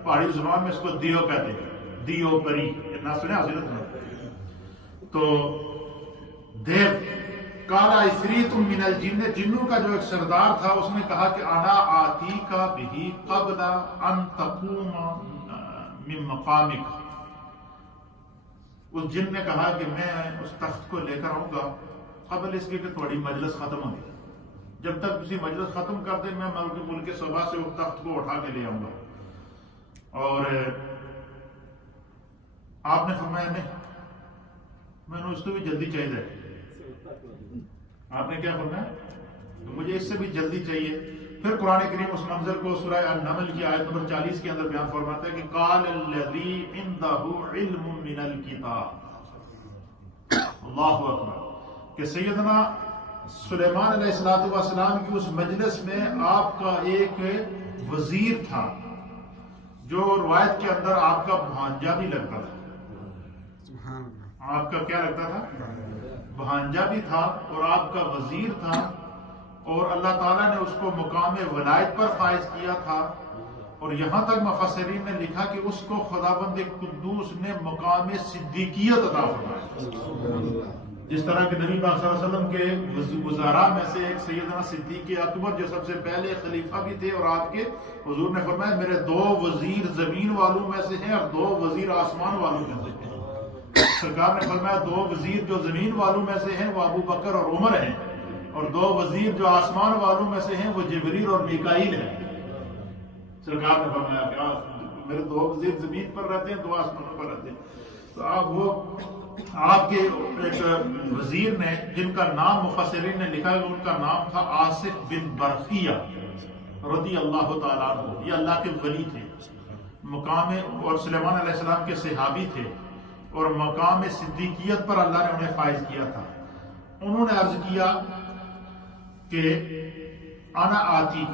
پہاڑی زبان میں اس کو دیو کہتے ہیں، دیو پری، اتنا سنے حضرت میں۔ تو دیو کالا عفریت من الجن، جنوں کا جو ایک سردار تھا، اس نے کہا کہ انا آتیک بہ قبل ان تقوم من مقامک، اس جن نے کہا کہ میں اس تخت کو لے کر آؤں گا قبل اس کے کہ تھوڑی مجلس ختم ہو گئی، جب تک کسی مجلس ختم کر دے میں ملک صبا سے اس تخت کو اٹھا کے لے آؤں گا۔ اور آپ نے فرمایا نہیں، میں نے اس کو بھی جلدی چاہیے۔ آپ نے کیا فرمایا؟ مجھے اس سے بھی جلدی چاہیے۔ پھر قرآن کریم اس منظر کو سورہ النمل کی آیت نمبر 40 کے اندر بیان فرماتا ہے کہ قال الذی عندہ علم من الکتاب، اللہ اکبر، کہ سیدنا سلیمان علیہ السلام کی اس مجلس میں آپ کا ایک وزیر تھا جو روایت کے اندر آپ کا بھانجا بھی لگتا تھا۔ آپ کا کیا لگتا تھا؟ بھانجا بھی تھا اور آپ کا وزیر تھا، اور اللہ تعالیٰ نے اس کو مقام ولایت پر فائز کیا تھا، اور یہاں تک مفسرین نے لکھا کہ اس کو خداوند قدوس نے مقام صدیقیت عطا فرمایا، جس طرح کہ نبی پاک صلی اللہ علیہ وسلم کے وزراء میں سے ایک سیدنا صدیق اکبر جو سب سے پہلے خلیفہ بھی تھے، اور آپ کے حضور نے فرمایا میرے 2 وزیر زمین والوں میں سے ہیں اور 2 وزیر آسمان والوں میں سے ہیں۔ سرکار نے فرمایا 2 وزیر جو زمین والوں میں سے ہیں وہ ابو بکر اور عمر ہیں، اور 2 وزیر جو آسمان والوں میں سے ہیں وہ جبریل اور میکائیل ہیں۔ سرکار نے فرمایا کہ میرے 2 وزیر زمین پر رہتے ہیں، 2 آسمانوں پر رہتے ہیں۔ تو آپ کے ایک وزیر نے، جن کا نام مفسرین نے لکھا ہے، ان کا نام تھا آصف بن برقیہ رضی اللہ تعالیٰ عنہ، یہ اللہ کے ولی تھے، مقام اور سلیمان علیہ السلام کے صحابی تھے، اور مقام صدیقیت پر اللہ نے انہیں فائز کیا تھا۔ انہوں نے عرض کیا کہ انا آتیک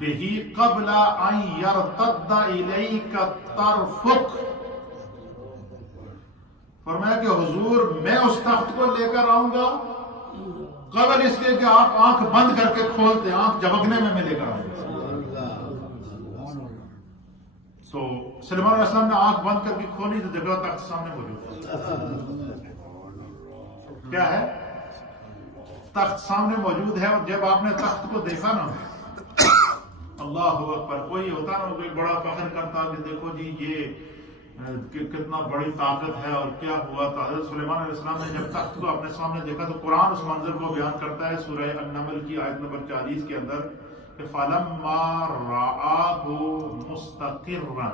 بہ قبل ان یرتد الیک طرفک، فرمایا کہ حضور میں اس تخت کو لے کر آؤں گا قبل اس کے کہ آپ آنکھ بند کر کے کھولتے، آنکھ جھپکنے میں لے کر آؤں گا۔ تو سلیمان علیہ السلام نے آنکھ بند کر کے کھولی تو دیکھا تخت سامنے موجود ہے۔ کیا ہے؟ تخت سامنے موجود ہے، اور جب آپ نے تخت کو دیکھا نا، اللہ اکبر، کوئی ہوتا نا کوئی بڑا فخر کرتا کہ دیکھو جی یہ کتنا بڑی طاقت ہے اور کیا ہوا تھا۔ حضرت سلیمان علیہ السلام نے جب تخت کو اپنے سامنے دیکھا تو قرآن اس منظر کو بیان کرتا ہے سورہ النمل کی آیت نمبر 40 کے اندر کہ فَلَمَّا رَآهُ مُسْتَقِرًّا،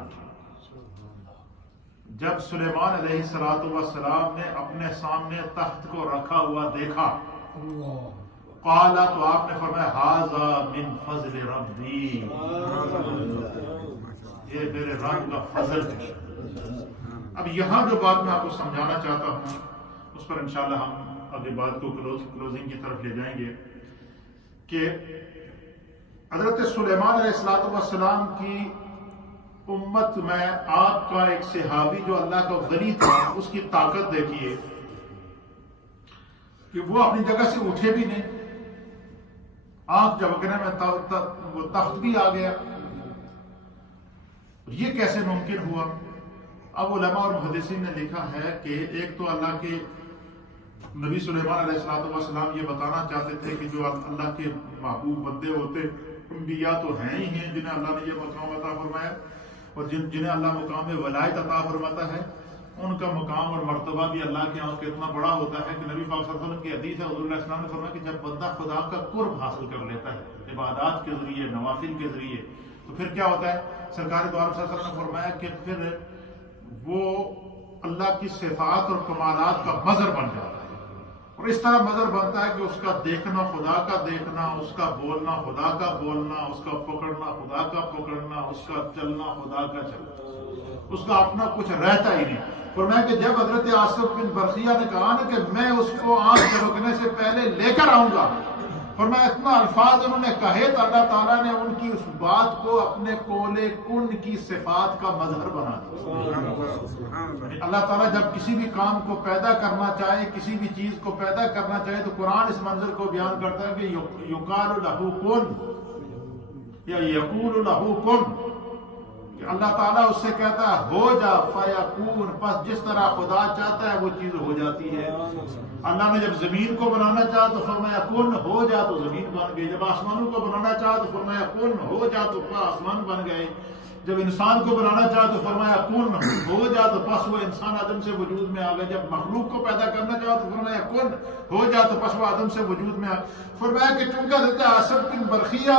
جب سلیمان علیہ السلام نے اپنے سامنے تخت کو رکھا ہوا دیکھا، قال، تو آپ نے فرمایا هَذَا مِن فَضْلِ رَبِّي، یہ میرے رب کا فضل ہے۔ اب یہاں جو بات میں آپ کو سمجھانا چاہتا ہوں اس پر انشاءاللہ ہم آگے بات کو کلوزنگ کی طرف لے جائیں گے کہ حضرت سلیمان علیہ السلام کی امت میں آپ کا ایک صحابی جو اللہ کا ولی تھا، اس کی طاقت دیکھیے کہ وہ اپنی جگہ سے اٹھے بھی نہیں، آنکھ جھپکنے میں وہ تخت بھی آ گیا، یہ کیسے ممکن ہوا؟ اب علماء اور محدثین نے لکھا ہے کہ ایک تو اللہ کے نبی سلیمان علیہ السلام یہ بتانا چاہتے تھے کہ جو اللہ کے محبوب بندے ہوتے انبیاء تو ہیں ہی ہیں جنہیں اللہ نے یہ مقام عطا فرمایا اور جنہیں اللہ مقام ولایت عطا فرماتا ہے، ان کا مقام اور مرتبہ بھی اللہ کے یہاں اتنا بڑا ہوتا ہے کہ نبی پاک صلی اللہ علیہ وسلم کی حدیث ہے، حضور علیہ السلام نے فرمایا کہ جب بندہ خدا کا قرب حاصل کر لیتا ہے عبادات کے ذریعے، نوافل کے ذریعے، تو پھر کیا ہوتا ہے؟ سرکار دو عالم صلی اللہ علیہ وسلم نے فرمایا کہ پھر وہ اللہ کی صفات اور کمالات کا مظہر بن جاتا ہے، اور اس طرح مظہر بنتا ہے کہ اس کا دیکھنا خدا کا دیکھنا، اس کا بولنا خدا کا بولنا، اس کا پکڑنا خدا کا پکڑنا، اس کا چلنا خدا کا چلنا، اس کا اپنا کچھ رہتا ہی نہیں۔ فرمایا کہ جب حضرت آصف بن برقیہ نے کہا نا کہ میں اس کو آنکھ جھپکنے سے پہلے لے کر آؤں گا، فرمایا اتنا الفاظ انہوں نے کہے تو اللہ تعالیٰ نے ان کی اس بات کو اپنے قول کن کی صفات کا مظہر بنا دیا۔ اللہ تعالیٰ جب کسی بھی کام کو پیدا کرنا چاہے، کسی بھی چیز کو پیدا کرنا چاہے، تو قرآن اس منظر کو بیان کرتا ہے کہ یقال لہ کن یا یقول لہ کن، کہ اللہ تعالیٰ اس سے کہتا ہے ہو جا فیکون، پس جس طرح خدا چاہتا ہے وہ چیز ہو جاتی ہے۔ اللہ نے جب زمین کو بنانا چاہا تو فرمایا کن ہو جا تو زمین بن گئی، جب آسمانوں کو بنانا چاہا تو فرمایا کن ہو جا تو آسمان بن گئے، جب انسان کو بنانا چاہا تو فرمایا کن ہو جا تو پس وہ انسان آدم سے وجود میں آ گیا، جب مخلوق کو پیدا کرنا چاہا تو فرمایا کن ہو جا تو پس وہ آدم سے وجود میں آ گیا۔ فرمایا کہ چونکہ حضرت آصف بن برقیہ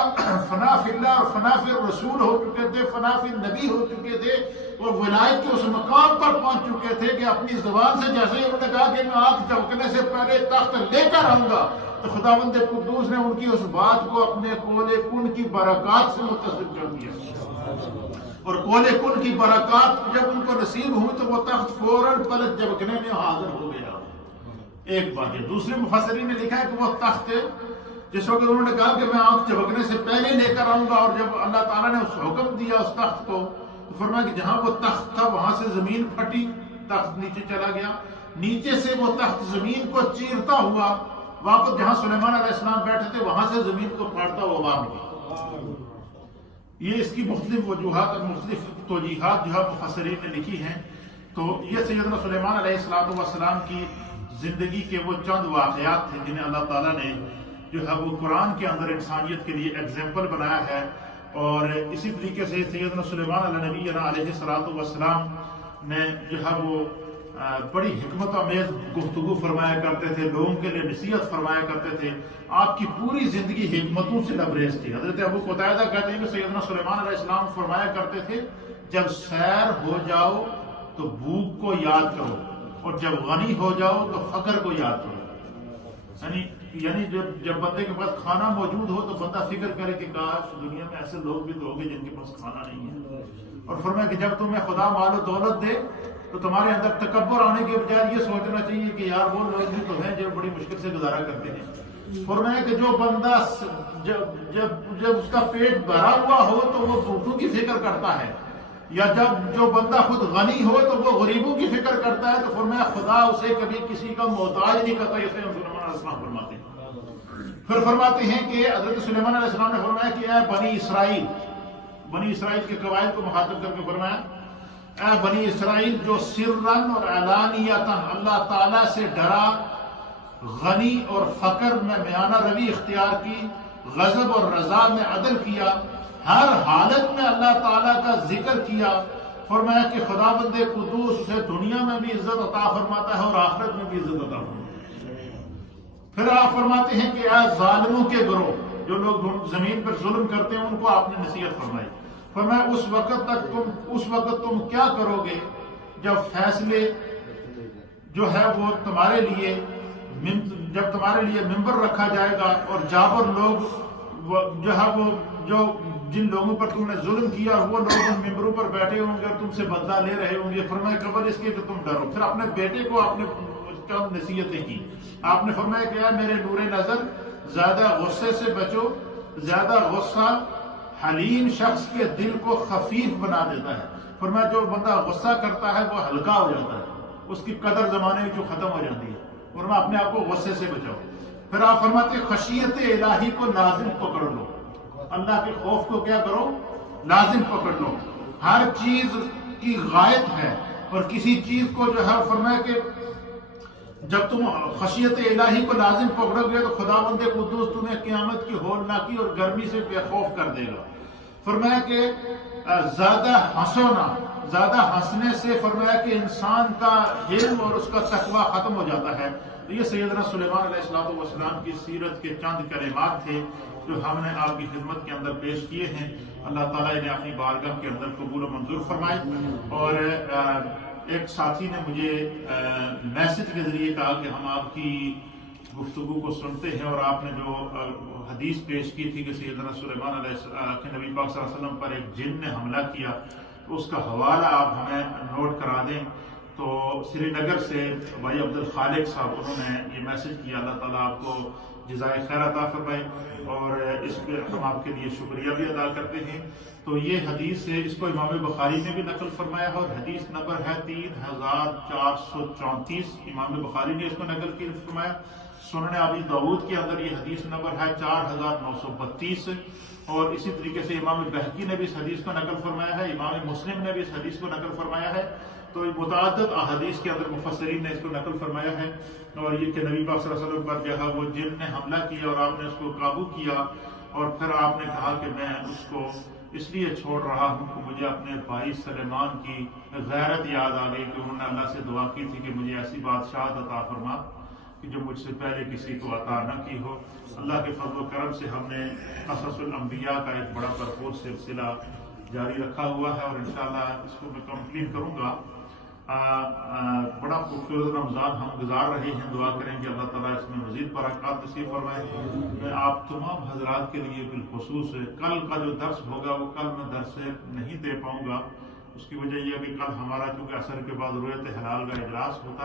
فنا فی اللہ اور فنا فی الرسول ہو چکے تھے، فنا فی النبی ہو چکے تھے، وہ ولایت کے اس مقام پر پہنچ چکے تھے کہ اپنی زبان سے جیسے ہی انہوں نے کہا کہ میں آنکھ جھپکنے سے پہلے تخت لے کر آؤں گا، تو خداوند قدوس نے ان کی اس بات کو اپنے قول کن کی برکات سے متصل کر دیا، اور قول کن کی برکات جب ان کو نصیب ہوئی تو وہ تخت فوراً پلٹ جھپکنے میں حاضر ہو گیا۔ ایک بات ہے۔ دوسرے مفسرین نے لکھا ہے کہ وہ تخت جس وقت انہوں نے کہا کہ میں آنکھ جھپکنے سے پہلے لے کر آؤں گا، اور جب اللہ تعالیٰ نے اس حکم دیا اس تخت کو، تو فرمایا کہ جہاں وہ تخت تھا وہاں سے زمین پھٹی، تخت نیچے چلا گیا، نیچے سے وہ تخت زمین کو چیرتا ہوا واپس جہاں سلیمان علیہ السلام بیٹھے تھے وہاں سے زمین کو پھاڑتا ہوا باہر نکلا۔ یہ اس کی مختلف وجوہات اور مختلف توجیحات جو ہے مفسرین نے لکھی ہیں۔ تو یہ سیدنا سلیمان علیہ السلام کی زندگی کے وہ چند واقعات تھے جنہیں اللہ تعالیٰ نے جو ہے وہ قرآن کے اندر انسانیت کے لیے ایگزامپل بنایا ہے، اور اسی طریقے سے سیدنا سلیمان علیہ نبی علیہ السلام نے جو ہے وہ بڑی حکمت آمیز گفتگو فرمایا کرتے تھے، لوگوں کے لیے نصیحت فرمایا کرتے تھے، آپ کی پوری زندگی حکمتوں سے لبریز تھی۔ حضرت ابو قتادہ کہتے ہیں کہ سیدنا سلیمان علیہ السلام فرمایا کرتے تھے جب سیر ہو جاؤ تو بھوک کو یاد کرو، اور جب غنی ہو جاؤ تو فقر کو یاد کرو۔ یعنی جب بندے کے پاس کھانا موجود ہو تو بندہ فکر کرے کہ کاش دنیا میں ایسے لوگ بھی تو ہوں گے جن کے پاس کھانا نہیں ہے، اور فرمایا کہ جب تمہیں خدا مال و دولت دے تو تمہارے اندر تکبر آنے کے بجائے یہ سوچنا چاہیے کہ یار وہ لوگ بھی تو ہیں جو بڑی مشکل سے گزارا کرتے ہیں۔ فرمایا کہ جو بندہ جب اس کا پیٹ بھرا ہوا ہو تو وہ بھوکوں کی فکر کرتا ہے، یا جب جو بندہ خود غنی ہو تو وہ غریبوں کی فکر کرتا ہے، تو فرمایا خدا اسے کبھی کسی کا محتاج نہیں کرتا، اسے سلیمان علیہ السلام فرماتے ہیں۔ پھر فرماتے ہیں کہ حضرت سلیمان علیہ السلام نے فرمایا کہ اے بنی اسرائیل کے قبائل کو مخاطب کر کے فرمایا اے بنی اسرائیل جو سرن اور علانیتاً اللہ تعالیٰ سے ڈرا، غنی اور فقر میں میانہ روی اختیار کی، غضب اور رضا میں عدل کیا، ہر حالت میں اللہ تعالیٰ کا ذکر کیا، فرمایا کہ خداوند قدوس اسے دنیا میں بھی عزت عطا فرماتا ہے اور آخرت میں بھی عزت عطا فرماتا ہے۔ پھر آپ فرماتے ہیں کہ اے ظالموں کے گروہ، جو لوگ زمین پر ظلم کرتے ہیں ان کو آپ نے نصیحت فرمائی، فرمایا اس وقت تم کیا کرو گے جب فیصلے جو ہے وہ تمہارے لیے جب تمہارے لیے ممبر رکھا جائے گا، اور جابر لوگ جو ہے وہ جو جن لوگوں پر تم نے ظلم کیا وہ لوگ ان ممبروں پر بیٹھے ہوں گے اور تم سے بدلہ لے رہے ہوں گے، فرمایا قبل اس کے کہ تم ڈرو۔ پھر اپنے بیٹے کو آپ نے چند نصیحتیں کی، آپ نے فرمایا کہ میرے نور نظر زیادہ غصے سے بچو، زیادہ غصہ حلیم شخص کے دل کو خفیف بنا دیتا ہے، فرمایا جو بندہ غصہ کرتا ہے وہ ہلکا ہو جاتا ہے، اس کی قدر زمانے میں جو ختم ہو جاتی ہے، فرمایا اپنے آپ کو غصے سے بچاؤ۔ پھر آپ فرماتے خشیت الہی کو لازم پکڑ لو، اللہ کے خوف کو کیا کرو، لازم پکڑ لو۔ ہر چیز کی غائب ہے، اور کسی چیز کو جو ہے فرمایا کہ جب تم خشیت الہی کو لازم پکڑو گے تو خداوند قدوس تمہیں قیامت کی ہولناکی اور گرمی سے بے خوف کر دے گا۔ فرمایا کہ زیادہ ہنسو نہ، زیادہ ہنسنے سے فرمایا کہ انسان کا حلم اور اس کا تقوی ختم ہو جاتا ہے. تو یہ سیدنا سلیمان علیہ السلام کی سیرت کے چند کلمات تھے جو ہم نے آپ کی خدمت کے اندر پیش کیے ہیں. اللہ تعالیٰ انہیں اپنی بارگاہ کے اندر قبول و منظور فرمائے. اور ایک ساتھی نے مجھے میسج کے ذریعے کہا کہ ہم آپ کی گفتگو کو سنتے ہیں اور آپ نے جو حدیث پیش کی تھی کہ سیدنا سلیمان علیہ السلام کے نبی پاک صلی اللہ علیہ وسلم پر ایک جن نے حملہ کیا، تو اس کا حوالہ آپ ہمیں نوٹ کرا دیں. تو سری نگر سے بھائی عبد الخالق صاحب انہوں نے یہ میسج کیا. اللہ تعالیٰ آپ کو جزائے خیر عطا فرمائے اور اس پہ ہم آپ کے لیے شکریہ بھی ادا کرتے ہیں. تو یہ حدیث ہے، اس کو امام بخاری نے بھی نقل فرمایا ہے اور حدیث نمبر ہے 3434. امام بخاری نے اس کو نقل کی فرمایا. سنن ابی داؤد کے اندر یہ حدیث نمبر ہے 4932. اور اسی طریقے سے امام بہقی نے بھی اس حدیث کو نقل فرمایا ہے. امام مسلم نے بھی اس حدیث کو نقل فرمایا ہے. تو متعدد احادیث کے اندر مفسرین نے اس کو نقل فرمایا ہے. اور یہ کہ نبی پاک صلی اللہ علیہ وسلم پر جو ہے وہ جن نے حملہ کیا اور آپ نے اس کو قابو کیا اور پھر آپ نے کہا کہ میں اس کو اس لیے چھوڑ رہا ہوں کہ مجھے اپنے بھائی سلیمان کی غیرت یاد آ گئی کہ انہوں نے اللہ سے دعا کی تھی کہ مجھے ایسی بادشاہت عطا فرما کہ جو مجھ سے پہلے کسی کو عطا نہ کی ہو. اللہ کے فضل و کرم سے ہم نے قصص الانبیاء کا ایک بڑا بھرپور سلسلہ جاری رکھا ہوا ہے اور انشاءاللہ اس کو میں کمپلیٹ کروں گا. بڑا خوبصورت رمضان ہم گزار رہے ہیں. دعا کریں کہ اللہ تعالیٰ اس میں مزید برکات نصیب فرمائے. میں آپ تمام حضرات کے لیے بالخصوص کل کا جو درس ہوگا وہ کل میں درس نہیں دے پاؤں گا. اس کی وجہ یہ ہے کہ کل ہمارا چونکہ عصر کے بعد رویت ہلال کا اجلاس ہوتا ہے.